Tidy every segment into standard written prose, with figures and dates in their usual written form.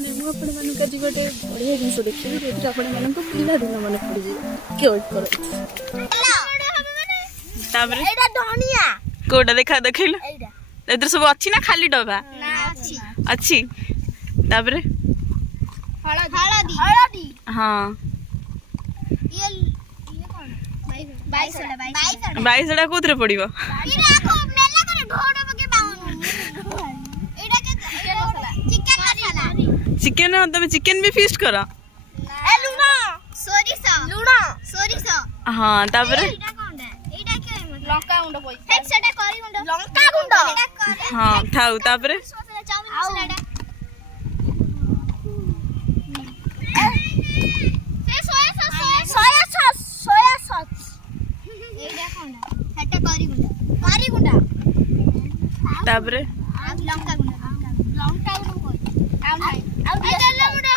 मैंने मुझे आज गोटे बढ़िया जिन देखिए जो आपण मान पिला दिन मन पड़ जाए वेट कर कोटा देखा देखल इधर सब अच्छी ना खाली डबा अच्छी तापरे हाँ बाईसटा कौन पड़ो चिकेन तुम चिकेन भी फिस्ट कर हाँ तापर हाँ थाउ तापर तापर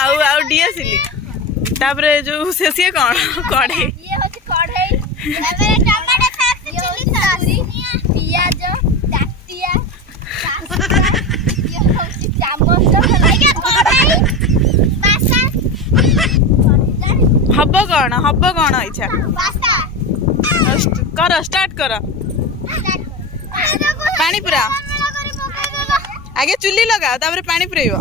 आउ डीएसली तापर जो से कौन कढ़े हब कौन इच्छा कर स्टार्ट कर पानी पूरा आगे चुली लगा तापर पानी पुरेब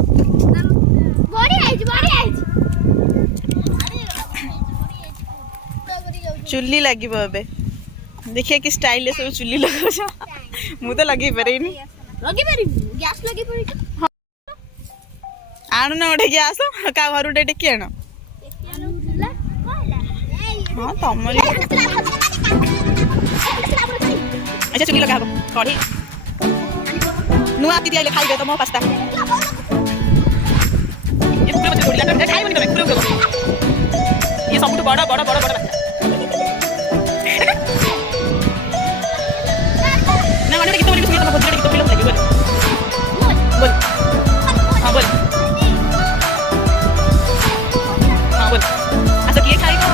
चुली लगे देखिए कि स्टाइल सब चुली लगा मु तो लगे पारे आनु ना गोटे गैस क्या घर गोटे टेकी आण हाँ तुम अच्छा चुली लगा कढ़ी नुआ दीदी आइले खाइबे तुम पास्ता ये सब बड़ा बड़ा बड़ा बड़ा ना मैंने गीत बोली तुम भोजन गीत फिल्म लगी बोल हाँ बोल हाँ बोल अच्छा किए खाइबो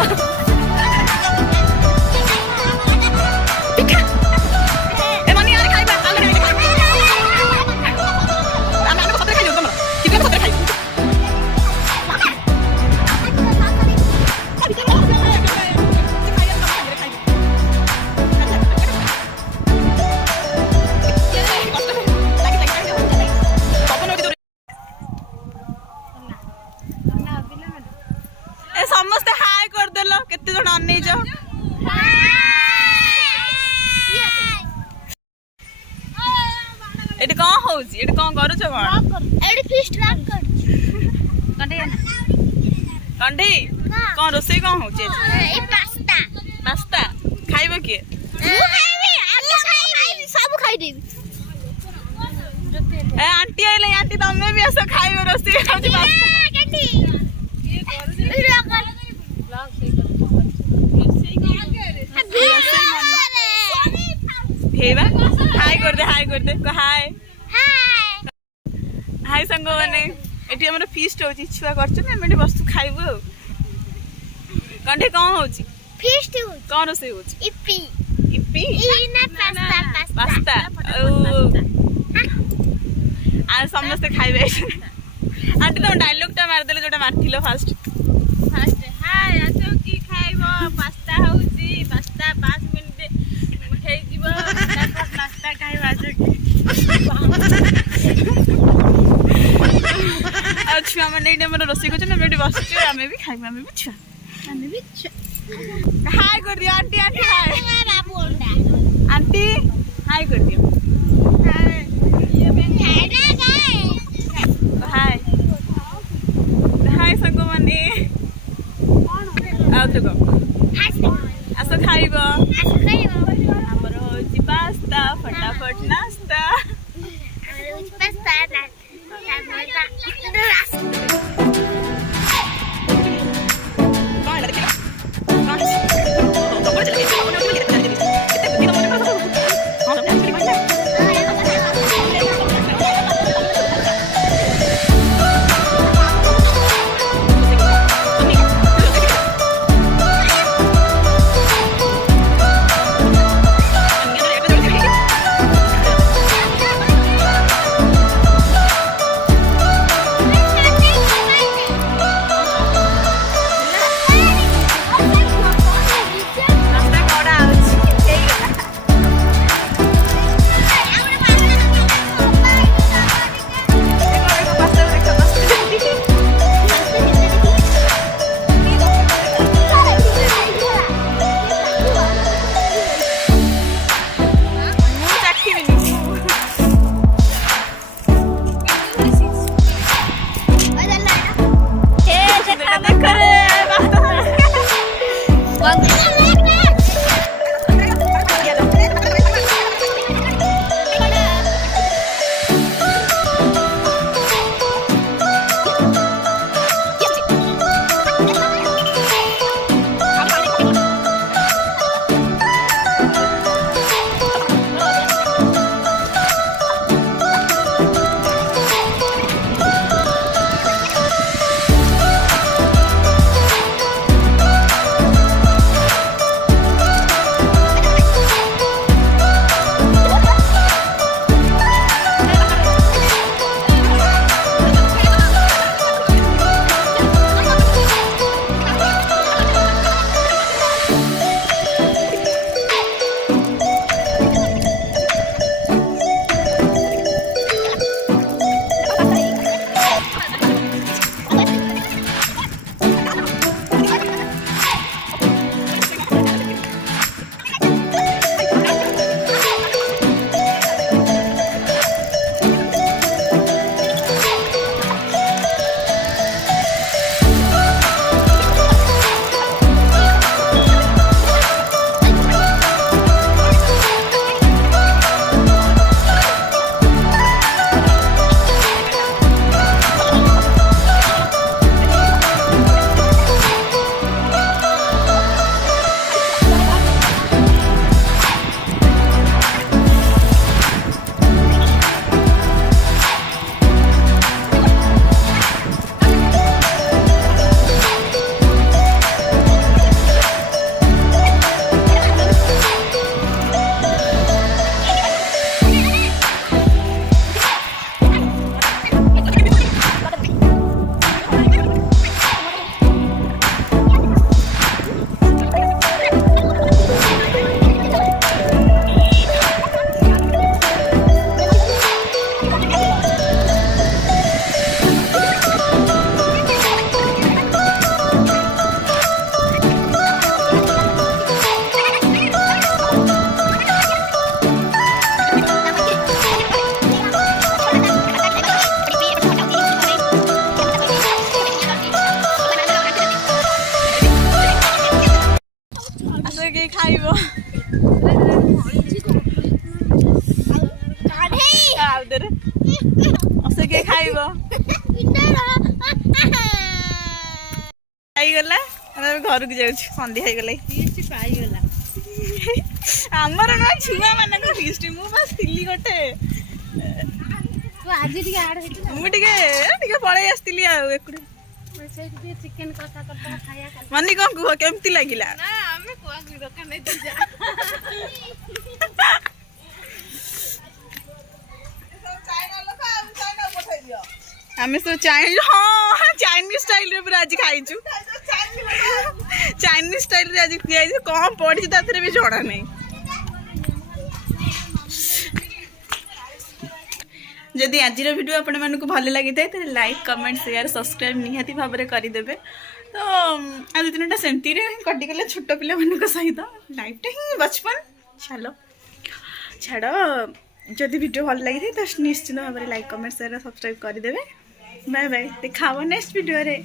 समस्ते हाय कर देलो केते जण अनै जाओ एटी कोन होउची एटी कोन करू छ कोन एटी फिस्ट रैप कर कंडे कंडे कोन रोसे कोन होउची ए पास्ता पास्ता खाइबो के मु खाइबे आलो खाइबे सब खाइ देबी ए आंटी आइले आंटी तमे भी ऐसा खाइबो रोसे खाउची पास्ता कंडी ये करू हाय कर दे को हाय हाय संग माने एटी हमर फीस्ट होची छुआ करछ ना एमे वस्तु खाइबो कंठे कोन होची फीस्ट हो कोन से होची इपी इपी ई ना पास्ता पास्ता आ समस्त खाइबे आंटी तुम डायलॉग टा मार देले जोटा मारथिलो फास्ट हाय आतो की खाइबो पास्ता होची पास्ता 5 मिनिट हे जीवो नास्ता खाइबा जो अच्छा मैंने ये मेरा रोसी को ना बेटी बस के हमें भी खाइबा हमें भी हाय कर दियो आंटी आंटी हाय बाबू अंडा आंटी हाय कर दियो हाय ये मैं हाय हाय संग माने आउ तो आस खाइबो हमर होची पास्ता फटाफट नास्ता पास्ता पाईगला घर को जाऊँ सन्ध्या होगला पाईगला आमर ना छुआ मान फिस्ट मुझे गोटे मुझे पलि आसती चिकेन कथा करता खाया मनी कौन कह केमती लगिला आम सब चाइनीज हाँ चाइनीज स्टाइल रे आज खाइचु चाइनीज स्टाइल रे आज खाई कौन पड़ी ताथे भी जड़ा नहीं जदि आज वीडियो आपण मानक भल लगी था तो लाइक कमेंट शेयर सब्सक्राइब निहाती भाव में करदे तो आज दिन सेमती कटिगला छोट पिला मान सहित लाइफटा ही बचपन चलो छाड़ जदि वीडियो भल लगी था तो निश्चित भाव में लाइक कमेंट शेयर सब्सक्राइब करदे बाय बाय देखा नेक्स्ट वीडियो रे।